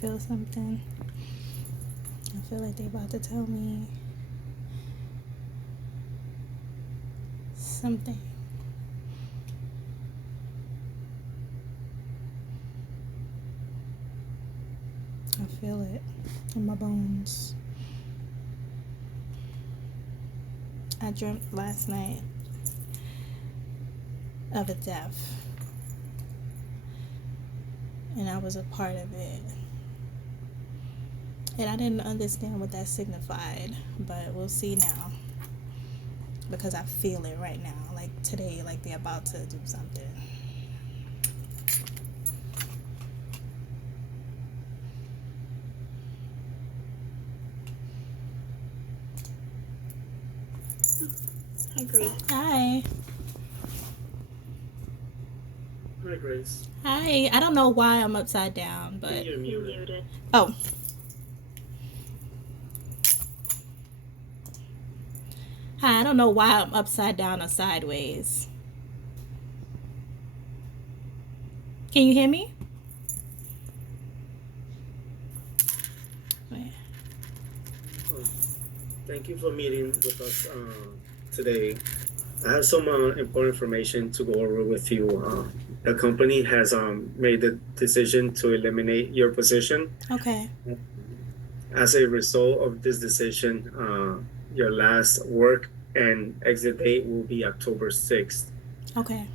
feel something. I feel like they about to tell me something. I feel it in my bones. I dreamt last night of a death, and I was a part of it. And I didn't understand what that signified, but we'll see now. Because I feel it right now. Like today, like they're about to do something. Hi, Grace. Hi. Hi, Grace. Hi. I don't know why I'm upside down, but... You're muted. Oh. Hi, I don't know why I'm upside down or sideways. Can you hear me? Thank you for meeting with us today. I have some important information to go over with you. The company has made the decision to eliminate your position. Okay. As a result of this decision, your last work and exit date will be October 6th. Okay.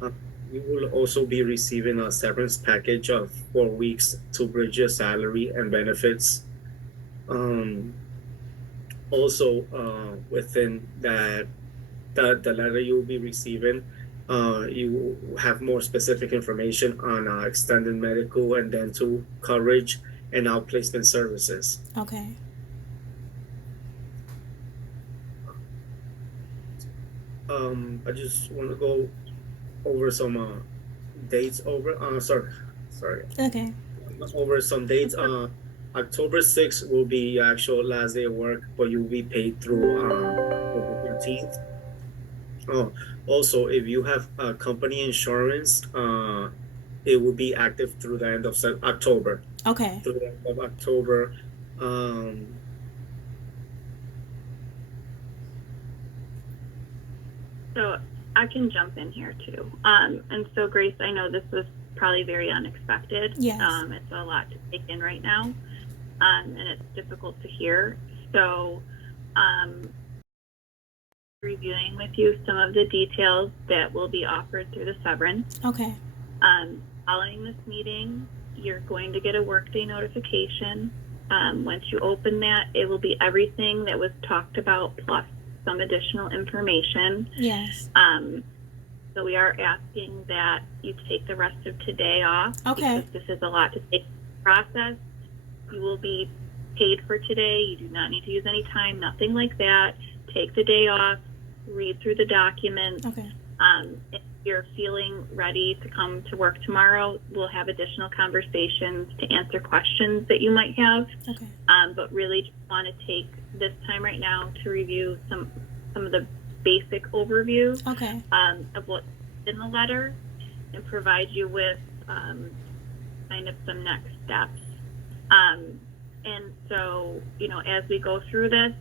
You will also be receiving a severance package of 4 weeks to bridge your salary and benefits. Also, within that, the letter you will be receiving, you have more specific information on extended medical and dental coverage and outplacement services. Okay. I just want to go over some dates sorry. Okay. Over some dates. October 6th will be your actual last day of work, but you'll be paid through October 13th. Oh, also, if you have company insurance, it will be active through the end of October. Okay. Through the end of October. Um, So I can jump in here too. And so Grace, I know this was probably very unexpected. Yes. It's a lot to take in right now, and it's difficult to hear. So, reviewing with you some of the details that will be offered through the severance. Okay. Following this meeting, you're going to get a workday notification. Once you open that, it will be everything that was talked about plus some additional information. Yes. So we are asking that you take the rest of today off. Okay. Because this is a lot to take in the process. You will be paid for today. You do not need to use any time, nothing like that. Take the day off, read through the documents. Okay. If you're feeling ready to come to work tomorrow, we'll have additional conversations to answer questions that you might have. Okay. But really just want to take this time right now to review some of the basic overview Okay. of what's in the letter and provide you with kind of some next steps. And so, as we go through this,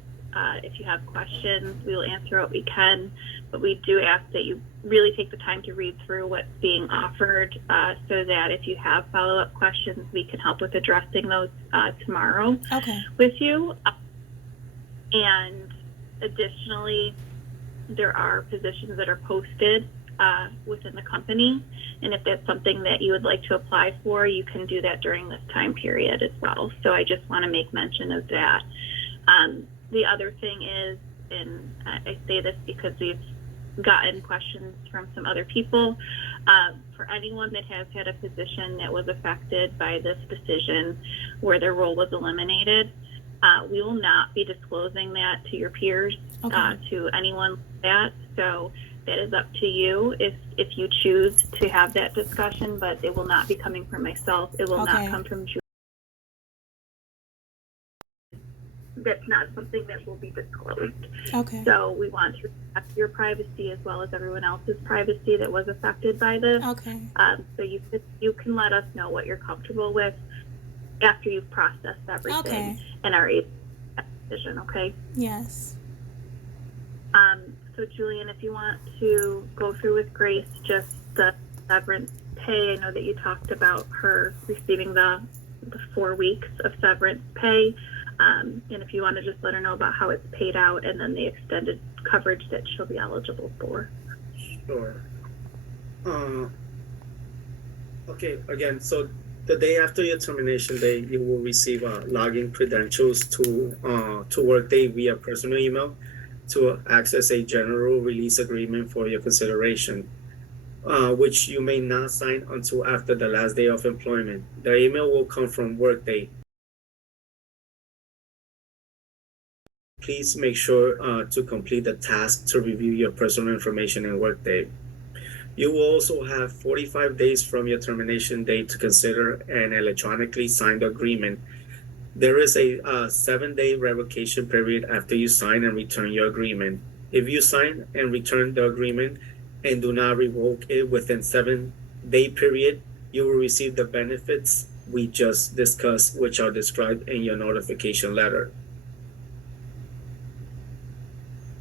if you have questions, we will answer what we can, but we do ask that you really take the time to read through what's being offered so that if you have follow-up questions, we can help with addressing those tomorrow Okay. with you. And additionally, there are positions that are posted within the company, and if that's something that you would like to apply for, you can do that during this time period as well. So I just want to make mention of that. The other thing is, and I say this because we've gotten questions from some other people, for anyone that has had a position that was affected by this decision where their role was eliminated, we will not be disclosing that to your peers, Okay. to anyone like that. So that is up to you if you choose to have that discussion, but it will not be coming from myself. It will Okay. not come from Julie. That's not something that will be disclosed. Okay. So we want to respect your privacy as well as everyone else's privacy that was affected by this. Okay. So you can let us know what you're comfortable with. after you've processed everything Okay. and are able to make that decision, okay? Yes. So Julian, if you want to go through with Grace just the severance pay, I know that you talked about her receiving the 4 weeks of severance pay. And if you want to just let her know about how it's paid out and then the extended coverage that she'll be eligible for. Sure. Okay, again, so the day after your termination day, you will receive login credentials to Workday via personal email to access a general release agreement for your consideration, which you may not sign until after the last day of employment. The email will come from Workday. Please make sure to complete the task to review your personal information in Workday. You will also have 45 days from your termination date to consider an electronically signed agreement. There is a 7-day revocation period after you sign and return your agreement. If you sign and return the agreement and do not revoke it within 7-day period, you will receive the benefits we just discussed, which are described in your notification letter.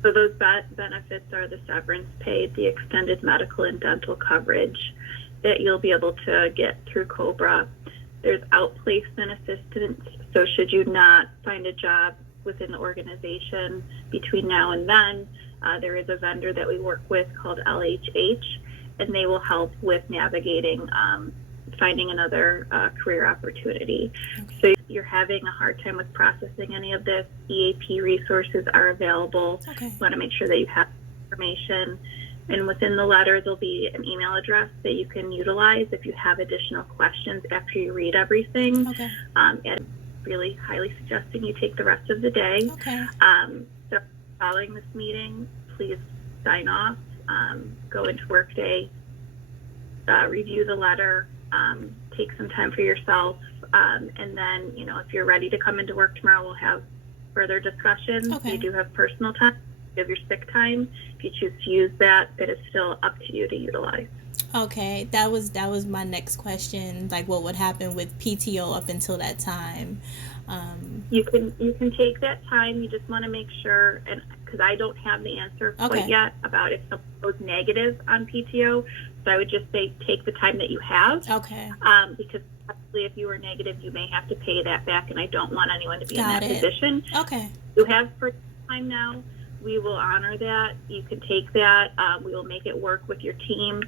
So those benefits are the severance pay, the extended medical and dental coverage that you'll be able to get through COBRA. There's outplacement assistance. So should you not find a job within the organization between now and then, there is a vendor that we work with called LHH, and they will help with navigating finding another career opportunity. Okay. So if you're having a hard time with processing any of this, EAP resources are available. Okay. You want to make sure that you have information. And within the letter, there'll be an email address that you can utilize if you have additional questions after you read everything. Okay. And really highly suggesting you take the rest of the day. Okay. So following this meeting, please sign off, go into Workday, review the letter, take some time for yourself, and then, if you're ready to come into work tomorrow, we'll have further discussions. Okay. You do have personal time, you have your sick time. If you choose to use that, it is still up to you to utilize. Okay, that was my next question. Like, what would happen with PTO up until that time? You can take that time. You just want to make sure, and because I don't have the answer quite yet about if someone goes negative on PTO, so I would just say take the time that you have. Okay. Because possibly if you were negative, you may have to pay that back, and I don't want anyone to be in that Got it. position. Okay. You have for time now. We will honor that. You can take that. We will make it work with your team.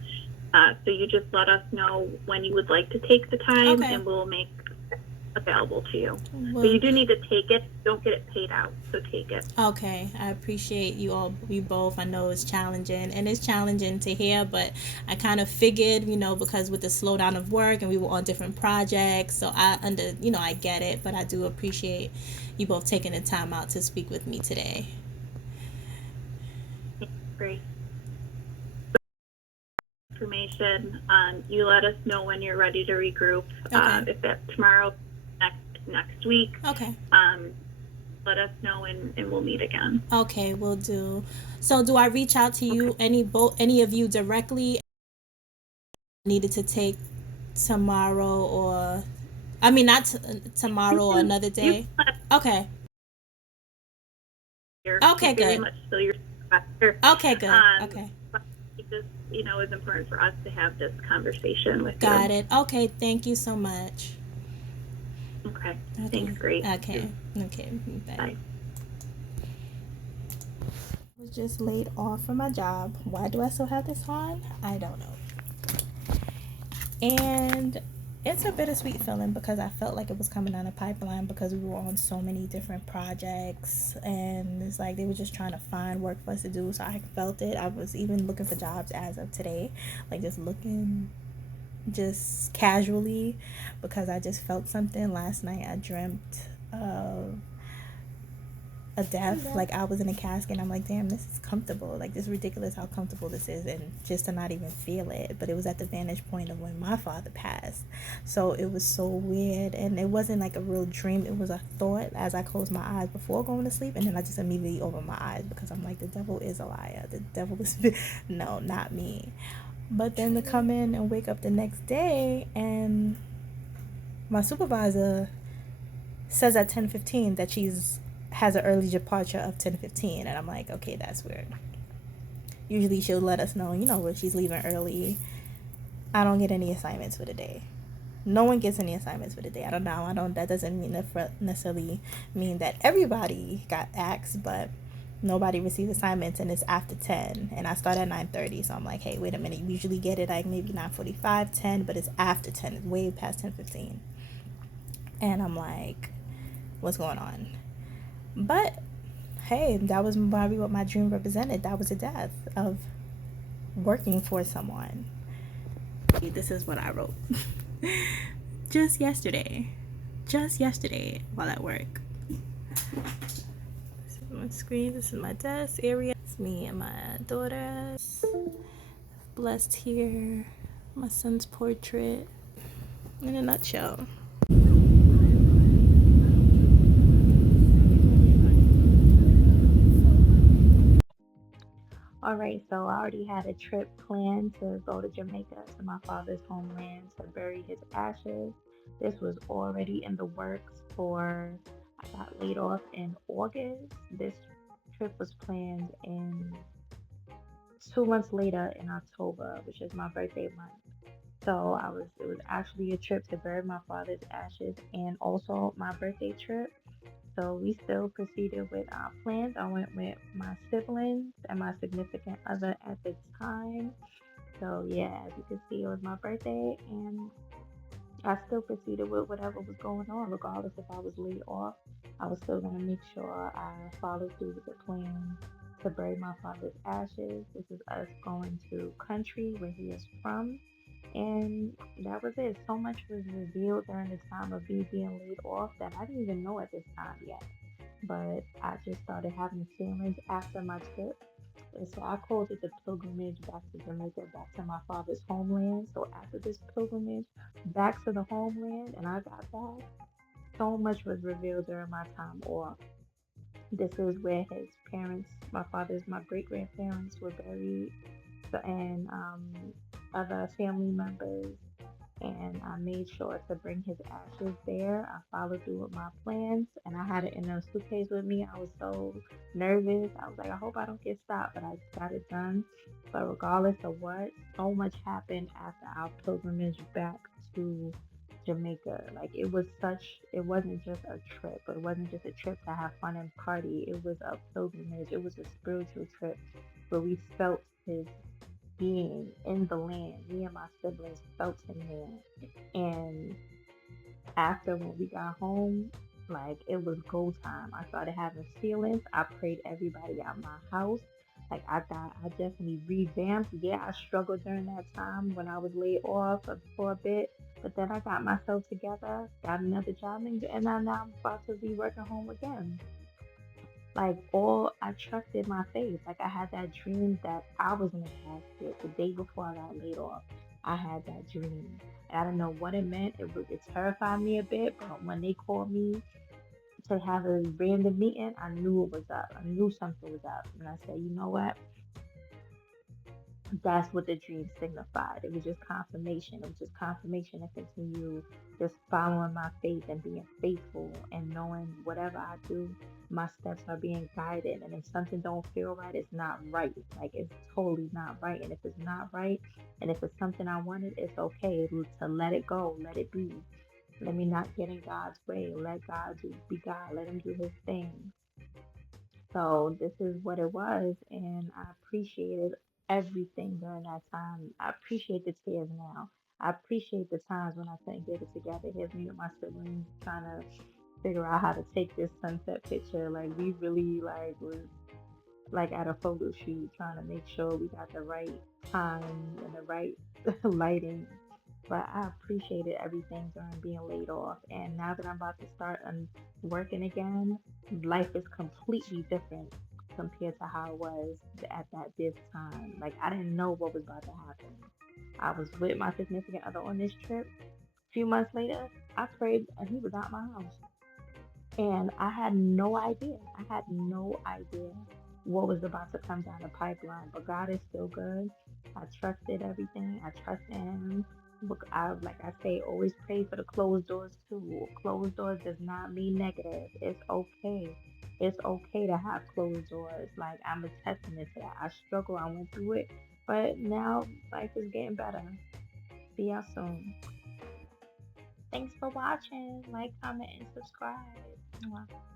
So you just let us know when you would like to take the time, Okay. and we'll make it available to you. Well, but you do need to take it. Don't get it paid out, so take it. Okay, I appreciate you both. I know it's challenging, and it's challenging to hear, but I kind of figured, because with the slowdown of work and we were on different projects, so I get it, but I do appreciate you both taking the time out to speak with me today. Great. Information. You let us know when you're ready to regroup. Okay. If that's tomorrow, next week. Okay. Let us know and we'll meet again. Okay, we'll do. So do I reach out to you, any of you directly? Needed to take tomorrow, or not tomorrow or another day? Okay. Okay, very good. much still your Okay, good. Okay. It just, is important for us to have this conversation with you. Got it. Okay, thank you so much. Okay. Thanks, great. Okay. Okay. Bye. Bye. I was just laid off from my job. Why do I still have this on? I don't know. And it's a bittersweet feeling because I felt like it was coming down the pipeline because we were on so many different projects, and it's like they were just trying to find work for us to do. So I felt it. I was even looking for jobs as of today, like just looking just casually, because I just felt something. Last night I dreamt of a death, like I was in a casket, and I'm like, damn, this is comfortable, like this is ridiculous how comfortable this is, and just to not even feel it. But it was at the vantage point of when my father passed, so it was so weird, and it wasn't like a real dream, it was a thought as I closed my eyes before going to sleep, and then I just immediately opened my eyes because I'm like, the devil is a liar, the devil is no, not me. But then to come in and wake up the next day and My supervisor says at 10:15 that she's has an early departure of 10:15, and I'm like, okay, that's weird. Usually she'll let us know, where she's leaving early. I don't get any assignments for the day. No one gets any assignments for the day. I don't know. I don't. That doesn't mean necessarily mean that everybody got axed, but nobody receives assignments, and it's after 10. And I start at 9:30, so I'm like, hey, wait a minute. You usually get it like maybe 9:45, 10, but it's after 10. It's way past 10:15. And I'm like, what's going on? But hey, that was probably what my dream represented. That was the death of working for someone. This is what I wrote just yesterday. Just yesterday while at work. This is my screen. This is my desk area. It's me and my daughter. Blessed here. My son's portrait. In a nutshell. All right, so I already had a trip planned to go to Jamaica, to my father's homeland, to bury his ashes. This was already in the works I got laid off in August. This trip was planned in 2 months later in October, which is my birthday month. So it was actually a trip to bury my father's ashes and also my birthday trip. So we still proceeded with our plans. I went with my siblings and my significant other at the time. So yeah, as you can see, it was my birthday, and I still proceeded with whatever was going on, regardless if I was laid off. I was still gonna make sure I followed through with the plan to bury my father's ashes. This is us going to country where he is from. And that was it. So much was revealed during the time of me being laid off that I didn't even know at this time yet. But I just started having feelings after my trip. And so I called it the pilgrimage back to Jamaica, back to my father's homeland. So after this pilgrimage back to the homeland and I got back, so much was revealed during my time off. This is where his parents, my great grandparents were buried, and other family members, and I made sure to bring his ashes there. I followed through with my plans, and I had it in a suitcase with me. I was so nervous. I was like, I hope I don't get stopped, but I got it done. But regardless of what, so much happened after our pilgrimage back to Jamaica. Like it wasn't just a trip. It wasn't just a trip to have fun and party. It was a pilgrimage. It was a spiritual trip where we felt his being in the land. Me and my siblings felt him there. And after when we got home, like it was go time. I started having feelings. I prayed everybody out my house. I definitely revamped. Yeah, I struggled during that time when I was laid off for a bit, but then I got myself together, got another job, and now I'm about to be working home again. Like all I trusted my faith. Like I had that dream that I was in a casket the day before I got laid off. I had that dream. And I didn't know what it meant. It terrified me a bit, but when they called me to have a random meeting, I knew it was up. I knew something was up. And I said, you know what? That's what the dream signified. It was just confirmation. It was just confirmation to continue just following my faith and being faithful and knowing whatever I do, my steps are being guided. And if something don't feel right, it's not right. Like it's totally not right. And if it's not right, and if it's something I wanted, it's okay to let it go, let it be. Let me not get in God's way. Let God be God. Let Him do His thing. So this is what it was, and I appreciated everything during that time. I appreciate the tears now. I appreciate the times when I couldn't get it together. Here's me with my siblings trying to figure out how to take this sunset picture. Like we really was like at a photo shoot trying to make sure we got the right time and the right lighting. But I appreciated everything during being laid off. And now that I'm about to start working again, life is completely different compared to how it was at this time. Like I didn't know what was about to happen. I was with my significant other on this trip. A few months later, I prayed and he was out my house. And I had no idea. I had no idea what was about to come down the pipeline. But God is still good. I trusted everything. I trust in Him. Like I say, always pray for the closed doors too. Closed doors does not mean negative. It's okay. It's okay to have closed doors. Like I'm a testament to that. I struggle. I went through it, but now life is getting better. See y'all soon. Thanks for watching. Like, comment, and subscribe. Mwah.